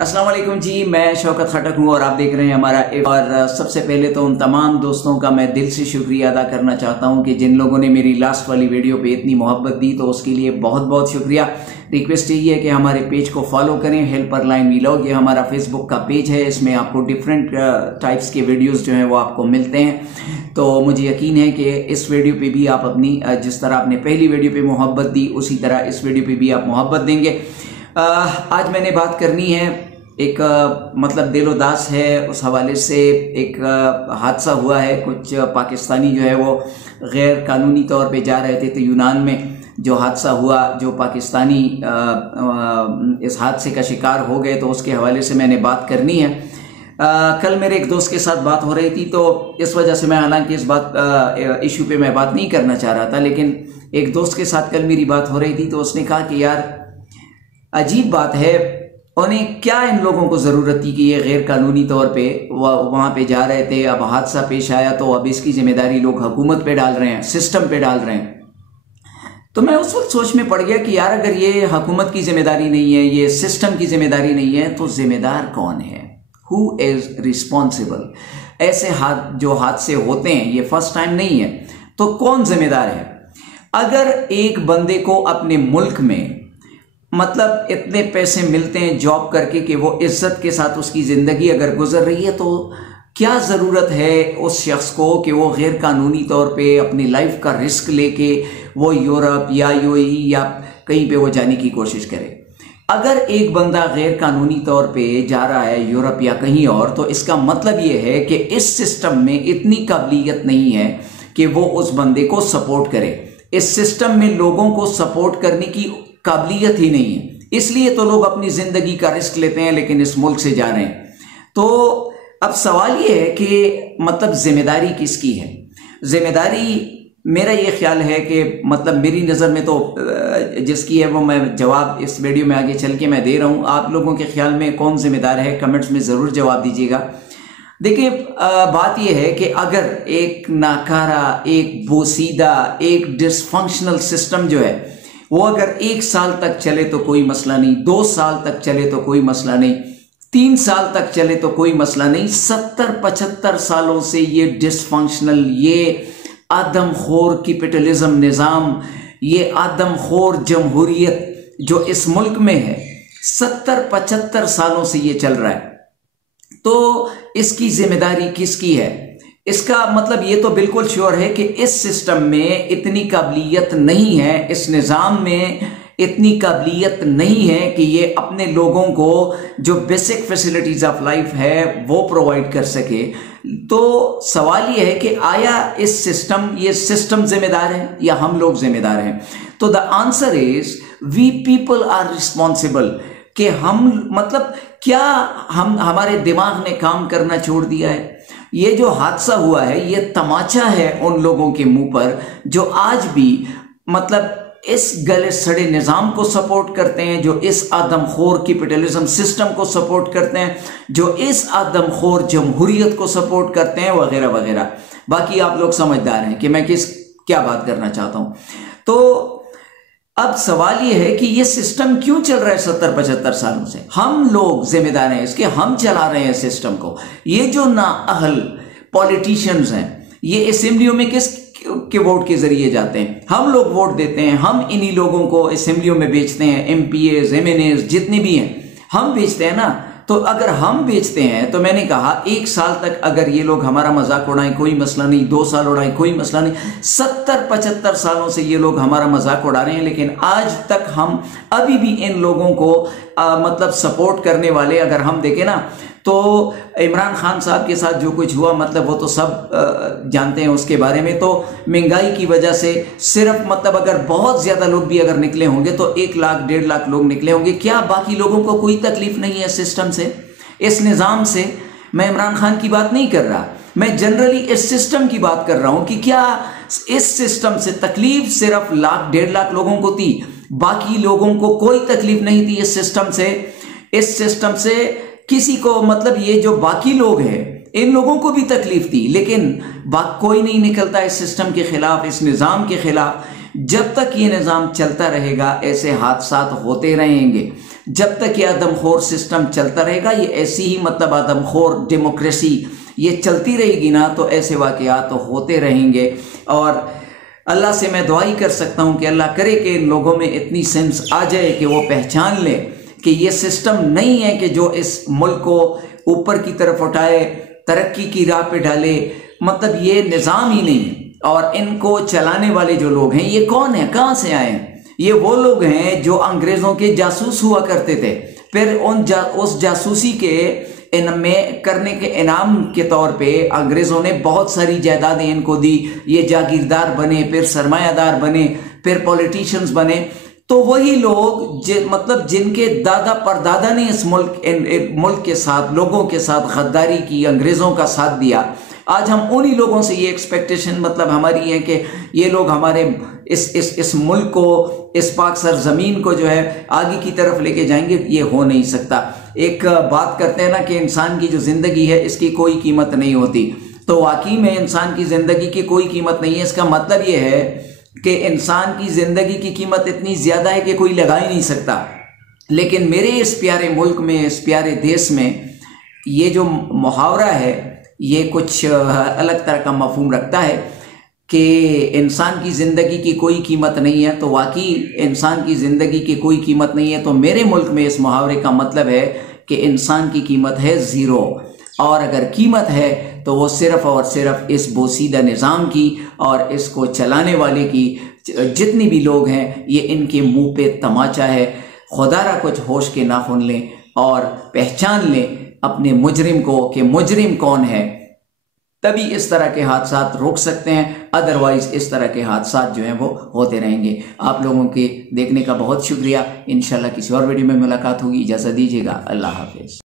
अस्सलाम वालेकुम जी, मैं शौकत खटक हूँ और आप देख रहे हैं हमारा और सबसे पहले तो उन तमाम दोस्तों का मैं दिल से शुक्रिया अदा करना चाहता हूँ कि जिन लोगों ने मेरी लास्ट वाली वीडियो पे इतनी मोहब्बत दी, तो उसके लिए बहुत बहुत शुक्रिया। रिक्वेस्ट यही है कि हमारे पेज को फॉलो करें, हेल्पर लाइन वीलॉग, ये हमारा फेसबुक का पेज है। इसमें आपको डिफरेंट टाइप्स के वीडियोज़ जो हैं वो आपको मिलते हैं। तो मुझे यकीन है कि इस वीडियो पे भी आप अपनी जिस तरह आपने पहली वीडियो पे मोहब्बत दी, उसी तरह इस वीडियो पे भी आप मोहब्बत देंगे। आज मैंने बात करनी है एक मतलब दिलोदास है, उस हवाले से एक हादसा हुआ है। कुछ पाकिस्तानी जो है वो गैर कानूनी तौर पे जा रहे थे, तो यूनान में जो हादसा हुआ, जो पाकिस्तानी इस हादसे का शिकार हो गए, तो उसके हवाले से मैंने बात करनी है। कल मेरे एक दोस्त के साथ बात हो रही थी, तो इस वजह से मैं हालांकि इस बात इशू पे मैं बात नहीं करना चाह रहा था, लेकिन एक दोस्त के साथ कल मेरी बात हो रही थी, तो उसने कहा कि यार अजीब बात है, उन्हें क्या इन लोगों को ज़रूरत थी कि ये गैर कानूनी तौर पे वहाँ पे जा रहे थे, अब हादसा पेश आया तो अब इसकी जिम्मेदारी लोग हुकूमत पे डाल रहे हैं, सिस्टम पे डाल रहे हैं। तो मैं उस वक्त सोच में पड़ गया कि यार अगर ये हुकूमत की जिम्मेदारी नहीं है, ये सिस्टम की जिम्मेदारी नहीं है, तो जिम्मेदार कौन है? Who is responsible? ऐसे जो हादसे होते हैं ये फर्स्ट टाइम नहीं है, तो कौन जिम्मेदार है? अगर एक बंदे को अपने मुल्क में मतलब इतने पैसे मिलते हैं जॉब करके कि वो इज्जत के साथ उसकी ज़िंदगी अगर गुजर रही है, तो क्या ज़रूरत है उस शख्स को कि वो गैर कानूनी तौर पे अपनी लाइफ का रिस्क लेके वो यूरोप या यूएई या कहीं पे वो जाने की कोशिश करे। अगर एक बंदा गैर कानूनी तौर पे जा रहा है यूरोप या कहीं और, तो इसका मतलब ये है कि इस सिस्टम में इतनी काबिलियत नहीं है कि वो उस बंदे को सपोर्ट करे। इस सिस्टम में लोगों को सपोर्ट करने की काबिलियत ही नहीं है, इसलिए तो लोग अपनी जिंदगी का रिस्क लेते हैं, लेकिन इस मुल्क से जा रहे हैं। तो अब सवाल ये है कि मतलब जिम्मेदारी किसकी है? जिम्मेदारी मेरा ये ख्याल है कि मतलब मेरी नज़र में तो जिसकी है वो मैं जवाब इस वीडियो में आगे चल के मैं दे रहा हूँ। आप लोगों के ख्याल में कौन जिम्मेदार है, कमेंट्स में ज़रूर जवाब दीजिएगा। देखिए, बात यह है कि अगर एक नाकारा, एक बोसीदा, एक डिसफंक्शनल सिस्टम जो है वो अगर 1 साल तक चले तो कोई मसला नहीं, 2 साल तक चले तो कोई मसला नहीं, 3 साल तक चले तो कोई मसला नहीं, 70-75 सालों से ये डिसफंक्शनल, ये आदमखोर कैपिटलिज्म निज़ाम, ये आदमखोर जमहूरियत जो इस मुल्क में है, 70-75 सालों से ये चल रहा है। तो इसकी जिम्मेदारी किसकी है? इसका मतलब ये तो बिल्कुल श्योर है कि इस सिस्टम में इतनी काबिलियत नहीं है, इस निज़ाम में इतनी काबिलियत नहीं है कि ये अपने लोगों को जो बेसिक फैसिलिटीज ऑफ लाइफ है वो प्रोवाइड कर सके। तो सवाल ये है कि आया ये सिस्टम जिम्मेदार है या हम लोग जिम्मेदार हैं? तो the answer is we people are responsible. कि हम मतलब क्या हम हमारे दिमाग ने काम करना छोड़ दिया है? ये जो हादसा हुआ है ये तमाचा है उन लोगों के मुंह पर जो आज भी मतलब इस गले सड़े निज़ाम को सपोर्ट करते हैं, जो इस आदमखोर कैपिटलिज्म सिस्टम को सपोर्ट करते हैं, जो इस आदमखोर जमहूरियत को सपोर्ट करते हैं, वगैरह वगैरह। बाकी आप लोग समझदार हैं कि मैं क्या बात करना चाहता हूं। तो अब सवाल यह है कि ये सिस्टम क्यों चल रहा है 70-75 सालों से? हम लोग जिम्मेदार हैं इसके, हम चला रहे हैं सिस्टम को। ये जो नाअहल पॉलिटिशियंस हैं, ये असेंबलियों में किस के वोट के जरिए जाते हैं? हम लोग वोट देते हैं, हम इन्हीं लोगों को असेंबलियों में बेचते हैं, एमपीएस, एमएनएस जितने भी हैं हम बेचते हैं ना। तो अगर हम बेचते हैं तो मैंने कहा 1 साल तक अगर ये लोग हमारा मजाक उड़ाएं कोई मसला नहीं, 2 साल उड़ाएं कोई मसला नहीं, 70-75 सालों से ये लोग हमारा मजाक उड़ा रहे हैं, लेकिन आज तक हम अभी भी इन लोगों को मतलब सपोर्ट करने वाले अगर हम देखें ना, तो इमरान खान साहब के साथ जो कुछ हुआ मतलब वो तो सब जानते हैं उसके बारे में। तो महंगाई की वजह से सिर्फ मतलब अगर बहुत ज़्यादा लोग भी अगर निकले होंगे तो 1 लाख 1.5 लाख लोग निकले होंगे। क्या बाकी लोगों को कोई तकलीफ नहीं है सिस्टम से, इस निज़ाम से? मैं इमरान खान की बात नहीं कर रहा, मैं जनरली इस सिस्टम की बात कर रहा हूँ कि क्या इस सिस्टम से तकलीफ सिर्फ 1 लाख 1.5 लाख लोगों को थी, बाकी लोगों को कोई तकलीफ नहीं थी इस सिस्टम से? इस सिस्टम से किसी को मतलब ये जो बाकी लोग हैं इन लोगों को भी तकलीफ थी, लेकिन कोई नहीं निकलता इस सिस्टम के खिलाफ, इस निज़ाम के खिलाफ। जब तक ये निज़ाम चलता रहेगा ऐसे हादसात होते रहेंगे। जब तक ये आदमखोर सिस्टम चलता रहेगा, ये ऐसी ही मतलब आदमखोर डेमोक्रेसी ये चलती रहेगी ना, तो ऐसे वाक़यात तो होते रहेंगे। और अल्लाह से मैं दुआ ही कर सकता हूँ कि अल्लाह करे कि इन लोगों में इतनी सेंस आ जाए कि वो पहचान ले कि ये सिस्टम नहीं है कि जो इस मुल्क को ऊपर की तरफ उठाए, तरक्की की राह पे डाले, मतलब ये निज़ाम ही नहीं है। और इनको चलाने वाले जो लोग हैं ये कौन है, कहाँ से आए हैं? ये वो लोग हैं जो अंग्रेज़ों के जासूस हुआ करते थे, फिर उस जासूसी के इनमें करने के इनाम के तौर पे अंग्रेज़ों ने बहुत सारी जायदादें इनको दी, ये जागीरदार बने, फिर सरमायादार बने, फिर पॉलिटिशियंस बने। तो वही लोग मतलब जिनके दादा परदादा ने इस मुल्क के साथ, लोगों के साथ गद्दारी की, अंग्रेज़ों का साथ दिया, आज हम उन्हीं लोगों से ये एक्सपेक्टेशन मतलब हमारी है कि ये लोग हमारे इस मुल्क को, इस पाक सरजमीन को जो है आगे की तरफ लेके जाएंगे। ये हो नहीं सकता। एक बात करते हैं ना कि इंसान की जो ज़िंदगी है इसकी कोई कीमत नहीं होती, तो वाकई में इंसान की ज़िंदगी की कोई कीमत नहीं है। इसका मतलब ये है कि इंसान की ज़िंदगी की कीमत इतनी ज़्यादा है कि कोई लगा ही नहीं सकता। लेकिन मेरे इस प्यारे मुल्क में, इस प्यारे देश में ये जो मुहावरा है ये कुछ अलग तरह का मफहूम रखता है कि इंसान की ज़िंदगी की कोई कीमत नहीं है। तो वाकई इंसान की ज़िंदगी की कोई कीमत नहीं है। तो मेरे मुल्क में इस मुहावरे का मतलब है कि इंसान की कीमत है ज़ीरो, और अगर कीमत है तो वो सिर्फ़ और सिर्फ इस बोसीदा निज़ाम की और इसको चलाने वाले की, जितनी भी लोग हैं, ये इनके मुंह पे तमाचा है। खुदारा कुछ होश के नाखून लें और पहचान लें अपने मुजरिम को कि मुजरिम कौन है, तभी इस तरह के हादसात रोक सकते हैं। अदरवाइज इस तरह के हादसात जो हैं वो होते रहेंगे। आप लोगों के देखने का बहुत शुक्रिया। इंशाल्लाह किसी और वीडियो में मुलाकात होगी। इजाज़त दीजिएगा। अल्लाह हाफिज़।